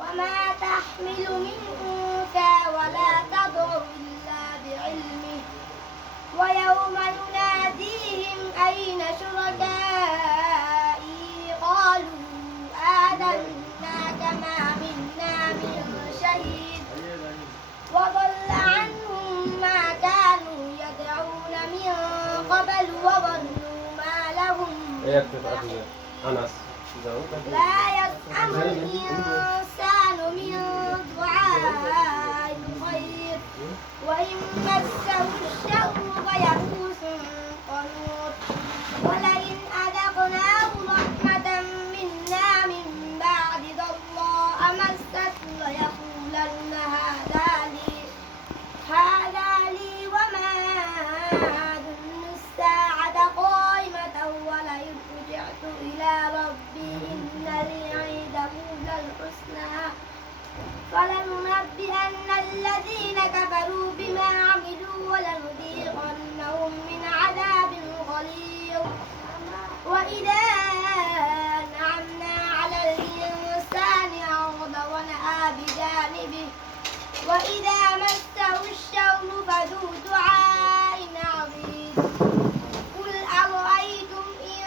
وما تحمل من أنثى ولا تضع إلا بعلمه ويوم يناديهم أين شركائي قالوا آذناك ما منا من شهيد وضل عنهم ما كانوا يدعون من قبل وظنوا ما لهم لا يسأم الإنسان من دعاء الخير وإن مسه الشر فيئوس قنوط ولئن أذقناه رحمة منا من بعد ضراء مسته ليقولن هذا لي وما أظن الساعة قائمة ولئن رجعت إلى ربي إن لي عنده للحسنى فلننبئن الذين كفروا بما عملوا ولنذيقنهم من عذاب غليظ وإذا أنعمنا على الإنسان أعرض ونأى بجانبه وإذا مسه الشر فذو دعاء عظيم قل أرأيتم إن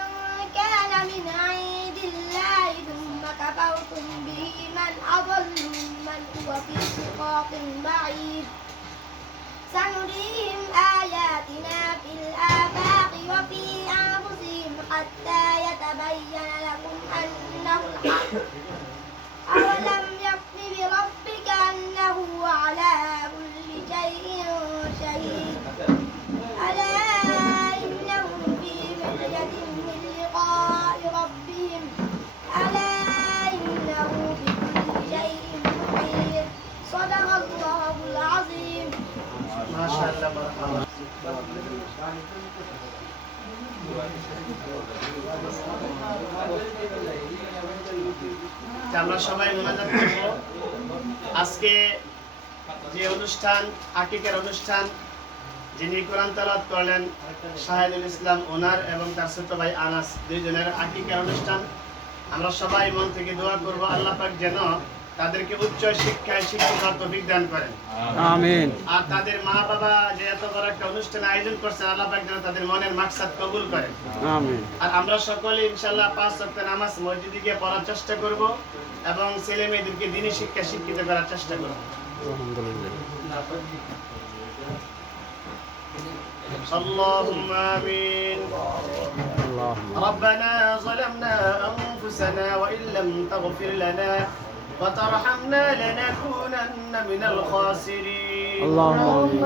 كان من عند الله ثم كفرتم به من أضل ممن هو في شقاق بعيد سنريهم آياتنا في الآفاق وفي أنفسهم حتى يتبين لكم أنه الحق أولم يكف بربك أنه على كل شيء شهيد ألا إنهم في مرية من لقاء ربهم ألا إنه بكل شيء محيط صدق الله العظيم ما شاء الله بارك الله আমরা সবাই মোনাজাত করব আজকে যে অনুষ্ঠান আকিকার অনুষ্ঠান যিনি কোরআন তেলাওয়াত করলেন শাহিদুল ইসলাম ওনার এবং তার ছোট ভাই আনাস দুইজনের আকিকার অনুষ্ঠান আমরা সবাই মন থেকে দোয়া করব আল্লাহ পাক যেন তাদেরকে উচ্চ শিক্ষায় শিক্ষিত হওয়ার তৌফিক দান করেন আমিন। আর তাদের মা বাবা যে এত বড় একটা অনুষ্ঠান আয়োজন করছেন আল্লাহ পাক যেন তাদের মনের মাকসাদ কবুল করেন আমিন। আর আমরা সকলে ইনশাআল্লাহ 5 ওয়াক্ত নামাজ মসজিদে গিয়ে পড়ার চেষ্টা করব এবং ছেলে মেয়েদেরকে দ্বীনি শিক্ষা শিক্ষিত করার চেষ্টা করব اللهم آمين ربنا ظلمنا أنفسنا وإن لم تغفر لنا وترحمنا لنكونن من الخاسرين اللهم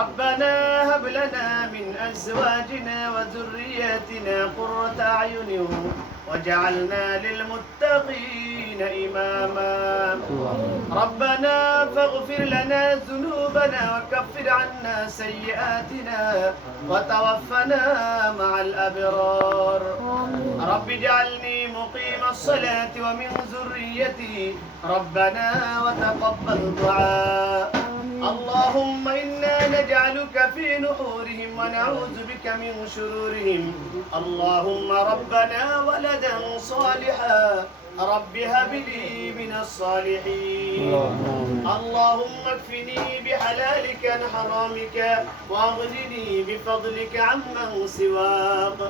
ربنا هب لنا من أزواجنا وذرياتنا قرة أعين وجعلنا للمتقين إماما ربنا فاغفر لنا ذنوبنا وكفر عنا سيئاتنا وتوفنا مع الأبرار رب اجعلني مقيم الصلاة ومن ذريتي ربنا وتقبل دعاء اللهم إنا نجعلك في نحورهم ونعوذ بك من شرورهم اللهم ربنا ولدا صالحا رب هب لي من الصالحين اللهم اكفني بحلالك عن حرامك واغنني بفضلك عمن سواك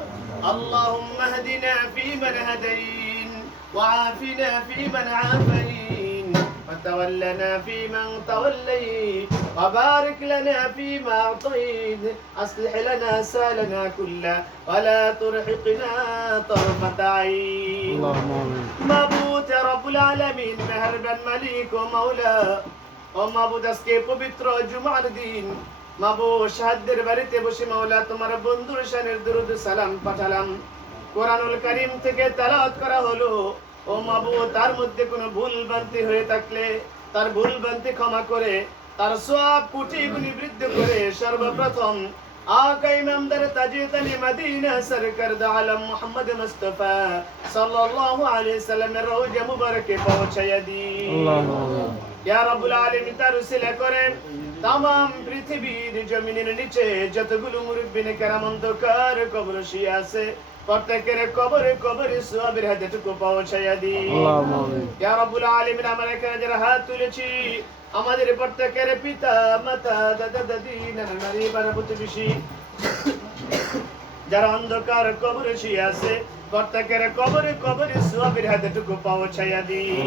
اللهم اهدنا فيمن هدين وعافنا فيمن عافيت وتولنا فيمن توليت وبارك لنا فيما أعطيت أصلح لنا سالنا كله ولا ترهقنا طرفة عين اللهم آمين মাবুদ রব্বুল আলামিন মেহেরবান মালিক ও মাওলা ও মাবুদ আজকে পবিত্র জুমার দিন মাবুদ শাহাদদের বাড়িতে বসে মাওলা তোমার বন্ধুর শানের দরুদ সালাম পাঠালাম কোরআনুল কারীম থেকে তেলাওয়াত করা হলো ও মাবুদ তার মধ্যে কোনো ভুল ভ্রান্তি হয়ে থাকলে তার ভুল ভ্রান্তি ক্ষমা করে তার সওয়াব কোটি গুণে বৃদ্ধি করে সর্বপ্রথম आका इमामदार ताजुद्दीन मदीना सरकार आलम मोहम्मद मुस्तफा सल्लल्लाहु अलैहि वसल्लम रोजा मुबारक पहुंचाया दी या रब्बुल आलमीन तार उसिला करे तमाम পৃথিবীর জমিনের নিচে যতগুলো মুরব্বিনে কেরাম অন্ধকার কবর শুয়ে আছে প্রত্যেকের কবরে কবরে সওয়াবের হাদিয়াটুকু পৌঁছাইয়া দিন। আল্লাহুম্মা আমিন। ইয়া রাব্বুল আলামিন, আমরা এখানে যারা হাত তুলেছি, আমাদের প্রত্যেকের পিতা মাতা দাদা দাদি নানা নানি বাবা প্রতিবেশী যারা অন্ধকার কবরে শুয়ে আছে, প্রত্যেকের কবরে কবরে সওয়াবের হাদিয়াটুকু পৌঁছাইয়া দিন।